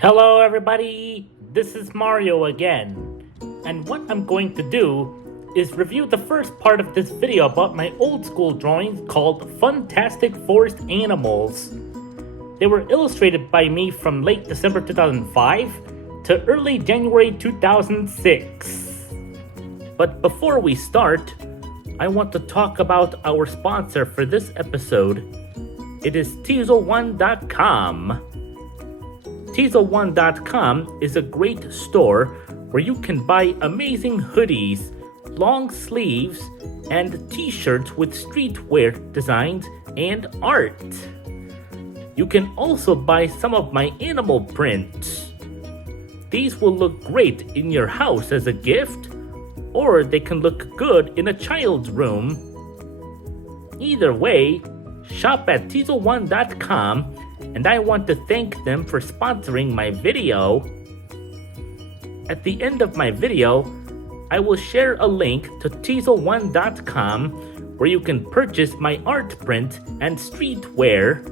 Hello everybody, this is Mario again, and what I'm going to do is review the first part of this video about my old school drawings called Funtastic Forest Animals. They were illustrated by me from late December 2005 to early January 2006. But before we start, I want to talk about our sponsor for this episode. It is Teasel1.com. Teasel1.com is a great store where you can buy amazing hoodies, long sleeves, and t-shirts with streetwear designs and art. You can also buy some of my animal prints. These will look great in your house as a gift, or they can look good in a child's room. Either way, shop at Teasel1.com, and I want to thank them for sponsoring my video. At the end of my video, I will share a link to Teasel1.com where you can purchase my art print and streetwear.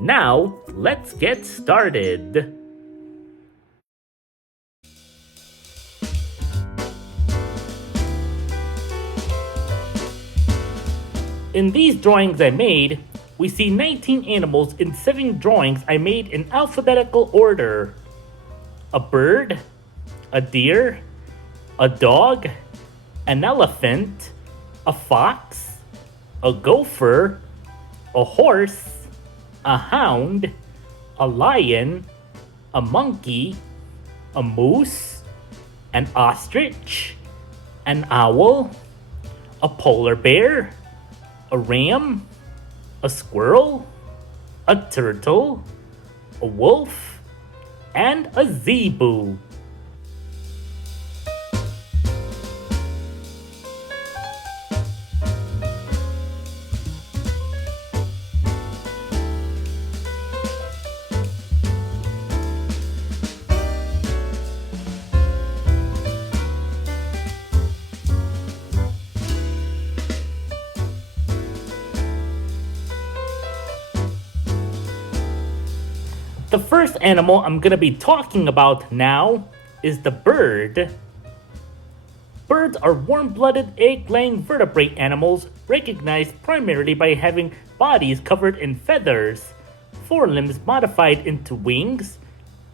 Now, let's get started. In these drawings I made, we see 19 animals in 7 drawings I made in alphabetical order. A bird, a deer, a dog, an elephant, a fox, a gopher, a horse, a hound, a lion, a monkey, a moose, an ostrich, an owl, a polar bear, a ram, a squirrel, a turtle, a wolf, and a zebu. The first animal I'm going to be talking about now is the bird. Birds are warm-blooded, egg-laying vertebrate animals recognized primarily by having bodies covered in feathers, forelimbs modified into wings,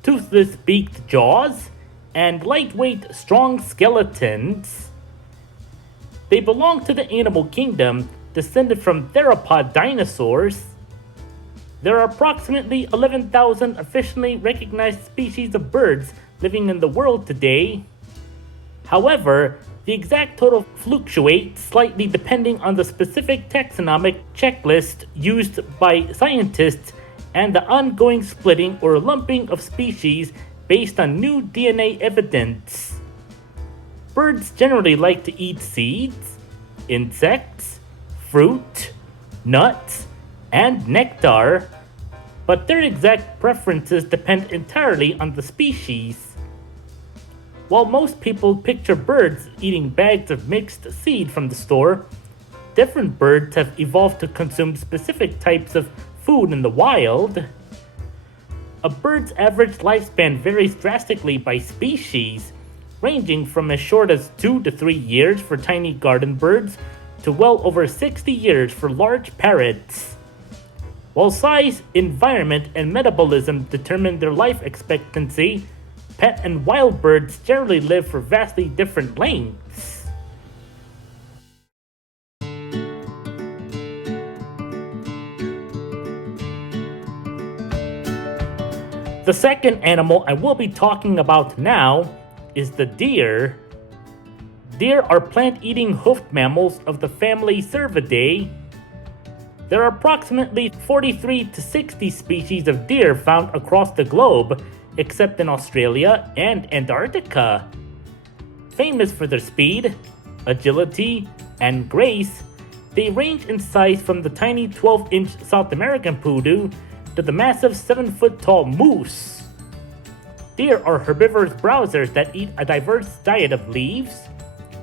toothless beaked jaws, and lightweight, strong skeletons. They belong to the animal kingdom, descended from theropod dinosaurs. There are approximately 11,000 officially recognized species of birds living in the world today. However, the exact total fluctuates slightly depending on the specific taxonomic checklist used by scientists and the ongoing splitting or lumping of species based on new DNA evidence. Birds generally like to eat seeds, insects, fruit, nuts, and nectar, but their exact preferences depend entirely on the species. While most people picture birds eating bags of mixed seed from the store, different birds have evolved to consume specific types of food in the wild. A bird's average lifespan varies drastically by species, ranging from as short as 2 to 3 years for tiny garden birds to well over 60 years for large parrots. While size, environment, and metabolism determine their life expectancy, pet and wild birds generally live for vastly different lengths. The second animal I will be talking about now is the deer. Deer are plant-eating hoofed mammals of the family Cervidae. There are approximately 43 to 60 species of deer found across the globe, except in Australia and Antarctica. Famous for their speed, agility, and grace, they range in size from the tiny 12-inch South American poodoo to the massive 7-foot-tall moose. Deer are herbivorous browsers that eat a diverse diet of leaves,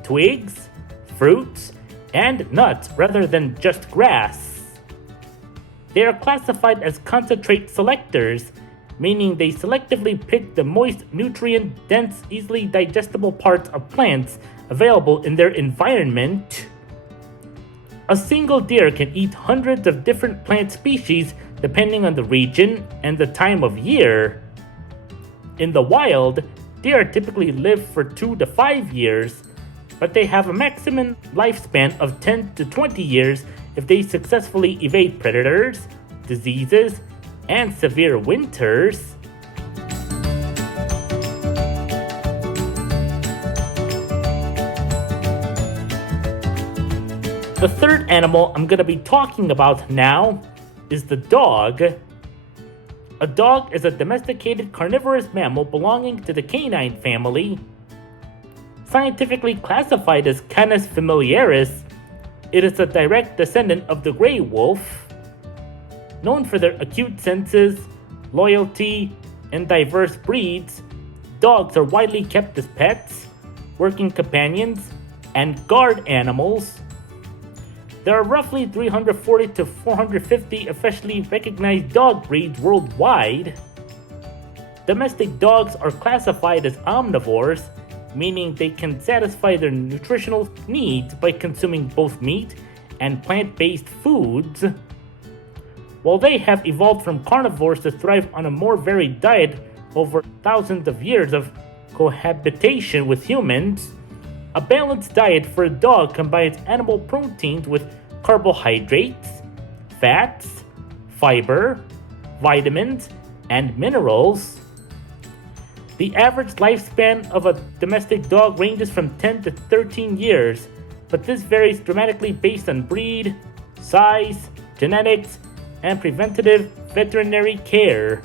twigs, fruits, and nuts rather than just grass. They are classified as concentrate selectors, meaning they selectively pick the moist, nutrient-dense, easily digestible parts of plants available in their environment. A single deer can eat hundreds of different plant species depending on the region and the time of year. In the wild, deer typically live for 2 to 5 years, but they have a maximum lifespan of 10 to 20 years if they successfully evade predators, diseases, and severe winters. The third animal I'm going to be talking about now is the dog. A dog is a domesticated carnivorous mammal belonging to the canine family. Scientifically classified as Canis familiaris, it is a direct descendant of the gray wolf. Known for their acute senses, loyalty, and diverse breeds, dogs are widely kept as pets, working companions, and guard animals. There are roughly 340 to 450 officially recognized dog breeds worldwide. Domestic dogs are classified as omnivores, meaning they can satisfy their nutritional needs by consuming both meat and plant-based foods. While they have evolved from carnivores to thrive on a more varied diet over thousands of years of cohabitation with humans, a balanced diet for a dog combines animal proteins with carbohydrates, fats, fiber, vitamins, and minerals. The average lifespan of a domestic dog ranges from 10 to 13 years, but this varies dramatically based on breed, size, genetics, and preventative veterinary care.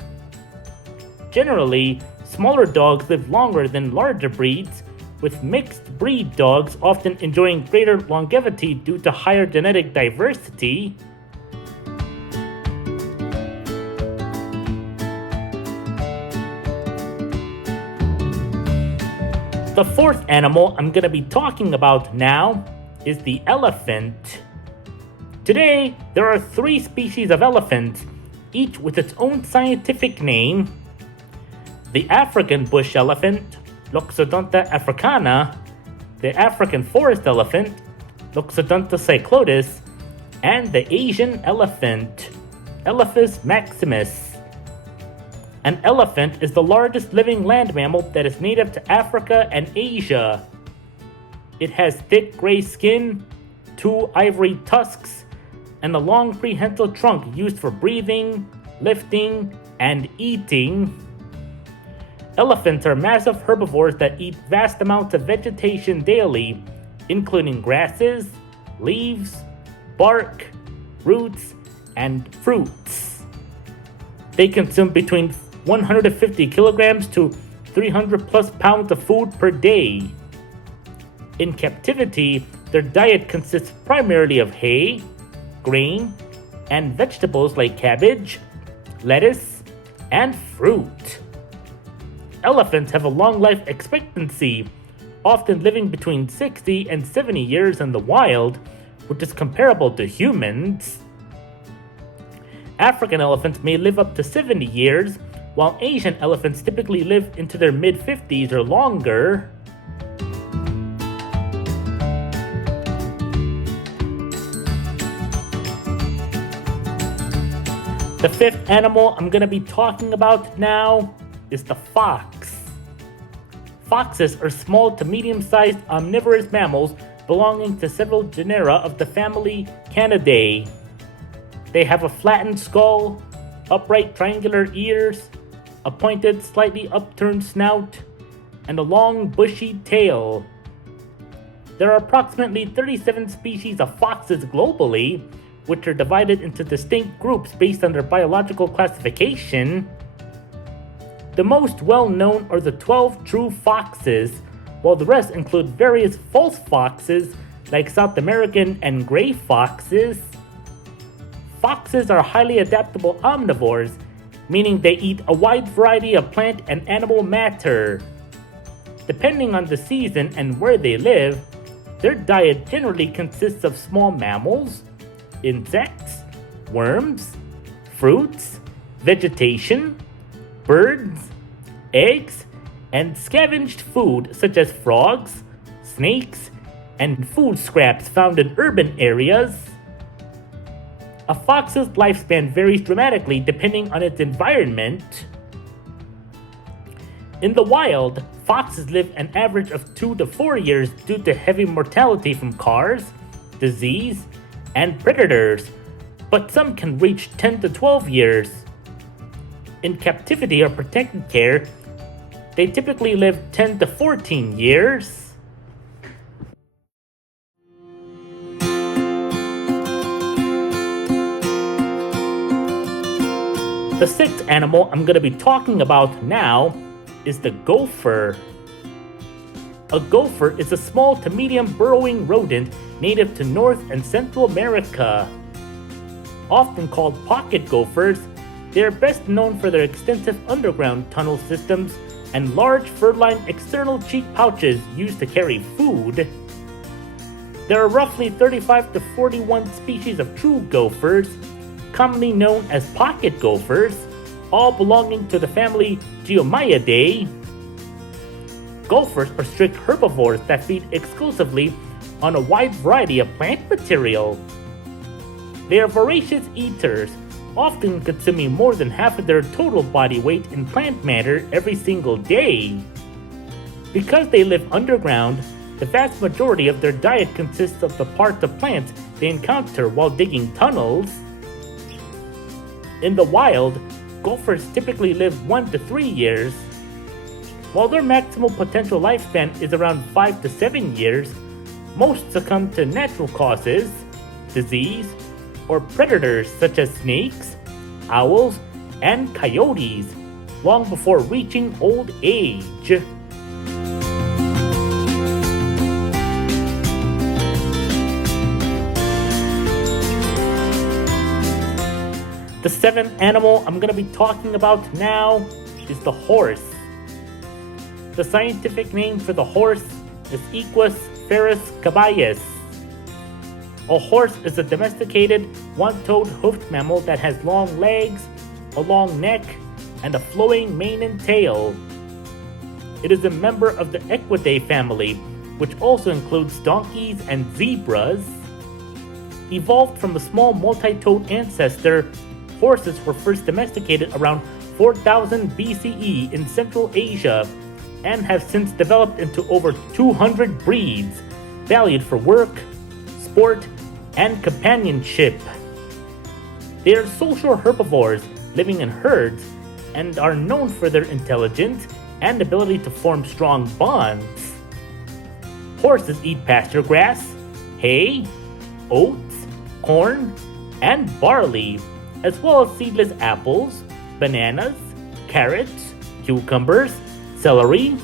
Generally, smaller dogs live longer than larger breeds, with mixed breed dogs often enjoying greater longevity due to higher genetic diversity. The fourth animal I'm going to be talking about now is the elephant. Today, there are 3 species of elephants, each with its own scientific name. The African bush elephant, Loxodonta africana, the African forest elephant, Loxodonta cyclotis, and the Asian elephant, Elephas maximus. An elephant is the largest living land mammal that is native to Africa and Asia. It has thick gray skin, 2 ivory tusks, and a long prehensile trunk used for breathing, lifting, and eating. Elephants are massive herbivores that eat vast amounts of vegetation daily, including grasses, leaves, bark, roots, and fruits. They consume between 150 kilograms to 300 plus pounds of food per day. In captivity, their diet consists primarily of hay, grain, and vegetables like cabbage, lettuce, and fruit. Elephants have a long life expectancy, often living between 60 and 70 years in the wild, which is comparable to humans. African elephants may live up to 70 years, while Asian elephants typically live into their mid-50s or longer. The fifth animal I'm going to be talking about now is the fox. Foxes are small to medium-sized omnivorous mammals belonging to several genera of the family Canidae. They have a flattened skull, upright triangular ears, a pointed, slightly upturned snout, and a long, bushy tail. There are approximately 37 species of foxes globally, which are divided into distinct groups based on their biological classification. The most well-known are the 12 true foxes, while the rest include various false foxes like South American and gray foxes. Foxes are highly adaptable omnivores, meaning they eat a wide variety of plant and animal matter. Depending on the season and where they live, their diet generally consists of small mammals, insects, worms, fruits, vegetation, birds, eggs, and scavenged food such as frogs, snakes, and food scraps found in urban areas. A fox's lifespan varies dramatically depending on its environment. In the wild, foxes live an average of 2 to 4 years due to heavy mortality from cars, disease, and predators, but some can reach 10 to 12 years. In captivity or protected care, they typically live 10 to 14 years. The sixth animal I'm going to be talking about now is the gopher. A gopher is a small to medium burrowing rodent native to North and Central America. Often called pocket gophers, they are best known for their extensive underground tunnel systems and large fur-lined external cheek pouches used to carry food. There are roughly 35 to 41 species of true gophers, commonly known as pocket gophers, all belonging to the family Geomyidae. Gophers are strict herbivores that feed exclusively on a wide variety of plant material. They are voracious eaters, often consuming more than half of their total body weight in plant matter every single day. Because they live underground, the vast majority of their diet consists of the parts of plants they encounter while digging tunnels. In the wild, gophers typically live 1 to 3 years. While their maximal potential lifespan is around 5 to 7 years, most succumb to natural causes, disease, or predators such as snakes, owls, and coyotes, long before reaching old age. The seventh animal I'm going to be talking about now is the horse. The scientific name for the horse is Equus ferus caballos. A horse is a domesticated, one-toed hoofed mammal that has long legs, a long neck, and a flowing mane and tail. It is a member of the Equidae family, which also includes donkeys and zebras. Evolved from a small multi-toed ancestor, horses were first domesticated around 4000 BCE in Central Asia and have since developed into over 200 breeds, valued for work, sport, and companionship. They are social herbivores living in herds and are known for their intelligence and ability to form strong bonds. Horses eat pasture grass, hay, oats, corn, and barley, as well as seedless apples, bananas, carrots, cucumbers, celery,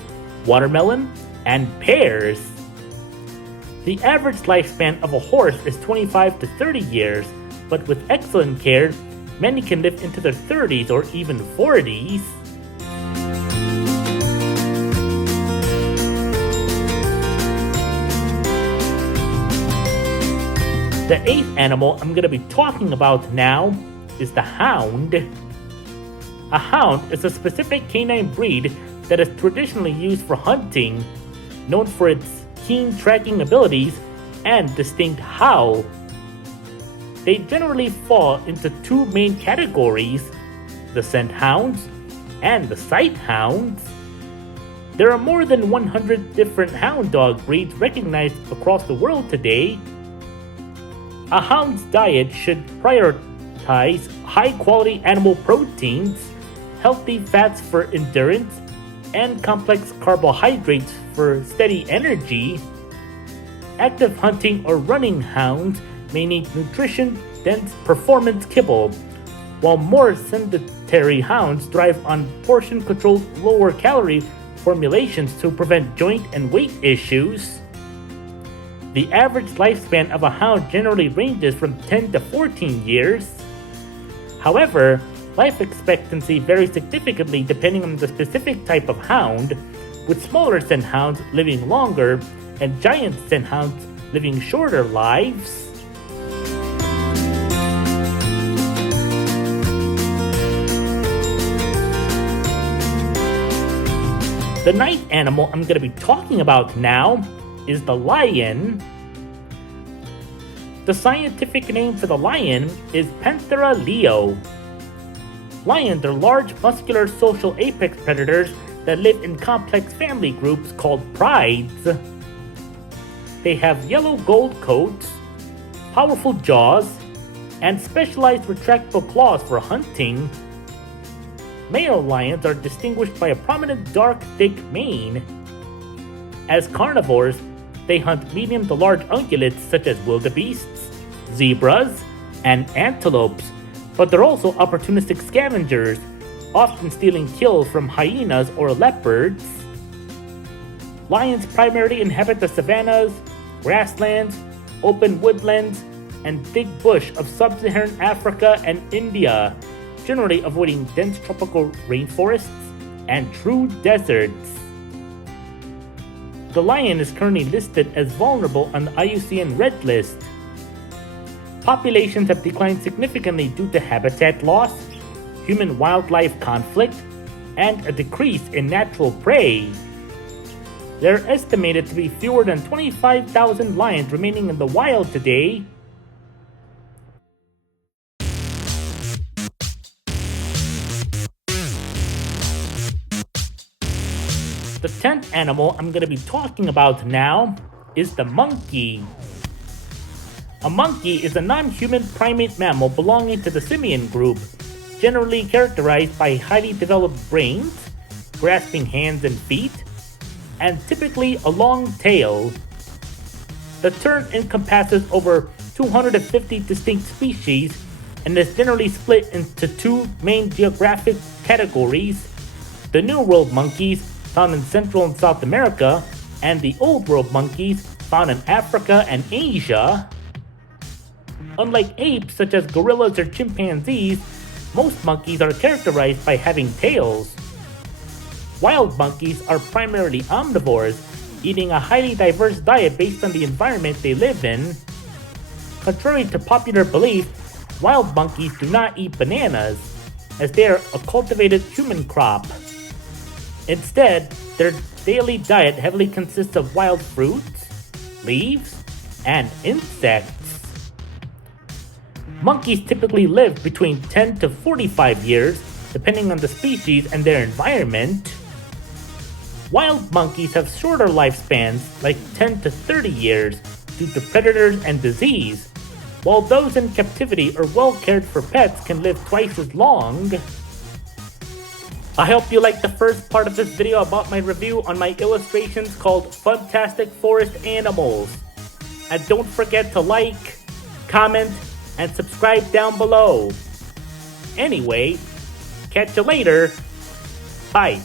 watermelon, and pears. The average lifespan of a horse is 25 to 30 years, but with excellent care, many can live into their 30s or even 40s. The eighth animal I'm going to be talking about now is the hound. A hound is a specific canine breed that is traditionally used for hunting, known for its keen tracking abilities and distinct howl. They generally fall into two main categories, the scent hounds and the sight hounds. There are more than 100 different hound dog breeds recognized across the world today. A hound's diet should prioritize high-quality animal proteins, healthy fats for endurance, and complex carbohydrates for steady energy. Active hunting or running hounds may need nutrition-dense performance kibble, while more sedentary hounds thrive on portion-controlled lower-calorie formulations to prevent joint and weight issues. The average lifespan of a hound generally ranges from 10 to 14 years. However, life expectancy varies significantly depending on the specific type of hound, with smaller scent hounds living longer and giant scent hounds living shorter lives. The ninth animal I'm going to be talking about now is the lion. The scientific name for the lion is Panthera leo. Lions are large, muscular, social apex predators that live in complex family groups called prides. They have yellow gold coats, powerful jaws, and specialized retractable claws for hunting. Male lions are distinguished by a prominent dark, thick mane. As carnivores, they hunt medium to large ungulates such as wildebeests, zebras, and antelopes, but they're also opportunistic scavengers, often stealing kills from hyenas or leopards. Lions primarily inhabit the savannas, grasslands, open woodlands, and thick bush of sub-Saharan Africa and India, generally avoiding dense tropical rainforests and true deserts. The lion is currently listed as vulnerable on the IUCN Red List. Populations have declined significantly due to habitat loss, human-wildlife conflict, and a decrease in natural prey. There are estimated to be fewer than 25,000 lions remaining in the wild today. The 10th animal I'm going to be talking about now is the monkey. A monkey is a non-human primate mammal belonging to the simian group, generally characterized by highly developed brains, grasping hands and feet, and typically a long tail. The term encompasses over 250 distinct species and is generally split into two main geographic categories: the New World monkeys, found in Central and South America, and the Old World monkeys, found in Africa and Asia. Unlike apes such as gorillas or chimpanzees, most monkeys are characterized by having tails. Wild monkeys are primarily omnivores, eating a highly diverse diet based on the environment they live in. Contrary to popular belief, wild monkeys do not eat bananas, as they are a cultivated human crop. Instead, their daily diet heavily consists of wild fruits, leaves, and insects. Monkeys typically live between 10 to 45 years, depending on the species and their environment. Wild monkeys have shorter lifespans, like 10 to 30 years, due to predators and disease, while those in captivity or well cared for pets can live twice as long. I hope you liked the first part of this video about my review on my illustrations called Funtastic Forest Animals. And don't forget to like, comment, and subscribe down below. Anyway, catch you later. Bye.